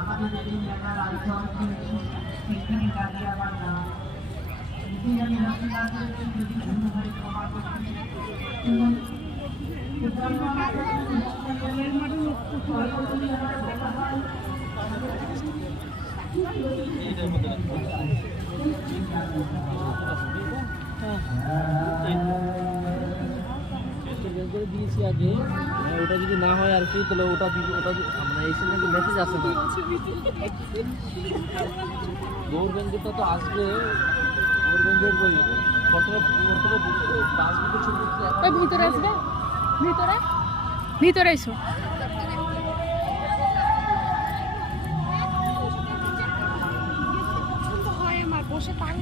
আমাদের এই মেলার আয়োজন এখানে দাঁড়িয়ে আমার নাম আমি ধন্যবাদ ক্ষমা করছি এবং করে দিয়েছি আগে, ওটা যদি না হয় আর কি তাহলে ওটা মানে এই সময় মেসেজ আসে না। গৌরগঞ্জটা তো আসবে, গৌরগঞ্জের ভিতরে আসবে, ভিতরে ভিতরে এসো। হয় আমার বসে পানি